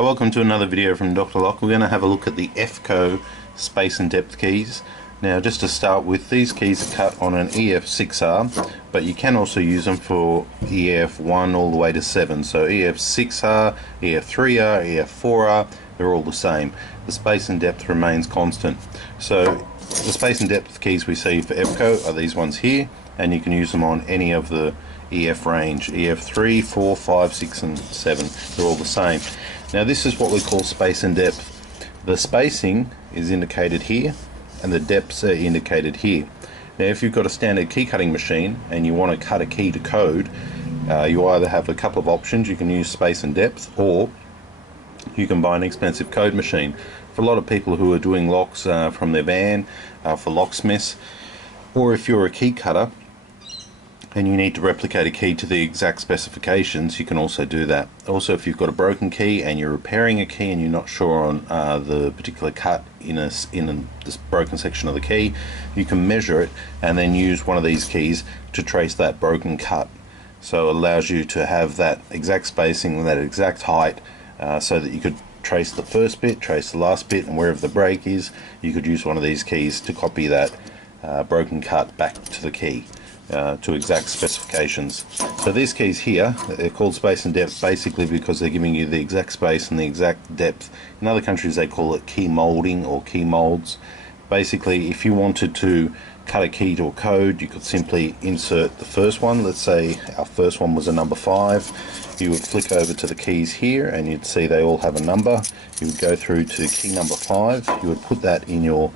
Welcome to another video from Dr. Lock. We're going to have a look at the Efco space and depth keys. Now, just to start with, these keys are cut on an EF6R, but you can also use them for EF1 all the way to 7. So EF6R, EF3R, EF4R, they're all the same. The space and depth remains constant. So the space and depth keys we see for Efco are these ones here, and you can use them on any of the EF range, EF3, 4, 5, 6 and 7. They're all the same. Now this is what we call space and depth. The spacing is indicated here and the depths are indicated here. Now if you've got a standard key cutting machine and you want to cut a key to code, you either have a couple of options. You can use space and depth, or you can buy an expensive code machine. For a lot of people who are doing locks from their van, for locksmiths, or if you're a key cutter and you need to replicate a key to the exact specifications, you can also do that. Also, if you've got a broken key and you're repairing a key and you're not sure on the particular cut in this broken section of the key, you can measure it and then use one of these keys to trace that broken cut. So it allows you to have that exact spacing, that exact height, so that you could trace the first bit, trace the last bit, and wherever the break is, you could use one of these keys to copy that broken cut back to the key. To exact specifications. So these keys here, they're called space and depth basically because they're giving you the exact space and the exact depth. In other countries they call it key molding or key molds. Basically, if you wanted to cut a key to a code, you could simply insert the first one. Let's say our first one was a number 5. You would flick over to the keys here and you'd see they all have a number. You would go through to key number 5. You would put that in your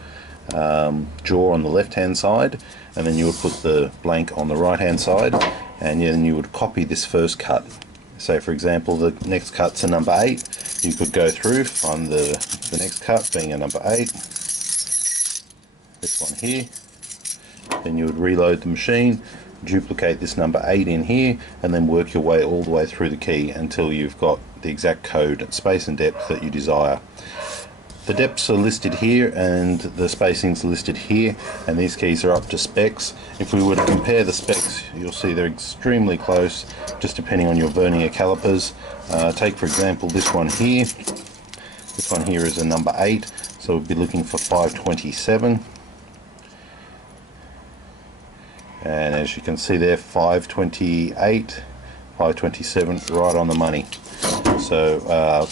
jaw on the left hand side, and then you would put the blank on the right hand side, and then you would copy this first cut. Say for example the next cut's a number 8, you could go through, find the next cut being a number 8, this one here, then you would reload the machine, duplicate this number 8 in here, and then work your way all the way through the key until you've got the exact code, space and depth that you desire. The depths are listed here and the spacings are listed here, and these keys are up to specs. If we were to compare the specs, you'll see they're extremely close, just depending on your vernier calipers. Take for example this one here. This one here is a number 8, so we'll be looking for 527. And as you can see there, 528, 527, right on the money. So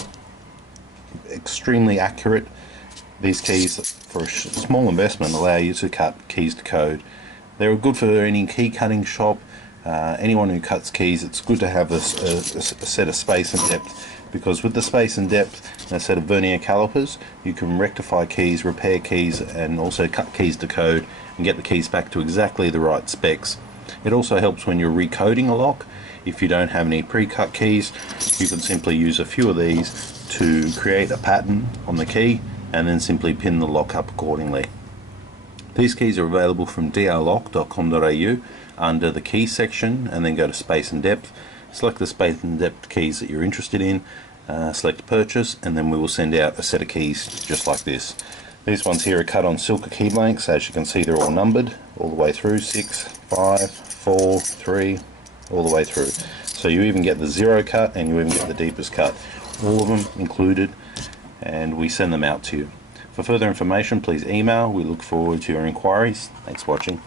extremely accurate. These keys, for a small investment, allow you to cut keys to code. They're good for any key cutting shop. Anyone who cuts keys, it's good to have a set of space and depth, because with the space and depth and a set of vernier calipers, you can rectify keys, repair keys, and also cut keys to code and get the keys back to exactly the right specs. It also helps when you're recoding a lock. If you don't have any pre-cut keys, you can simply use a few of these to create a pattern on the key and then simply pin the lock up accordingly. These keys are available from drlock.com.au under the key section, and then go to space and depth. Select the space and depth keys that you're interested in, select purchase, and then we will send out a set of keys just like this. These ones here are cut on silver key blanks. As you can see, they're all numbered all the way through, 6, 5, 4, 3, all the way through. So you even get the 0 cut and you even get the deepest cut. All of them included, and we send them out to you. For further information, please email. We look forward to your inquiries. Thanks for watching.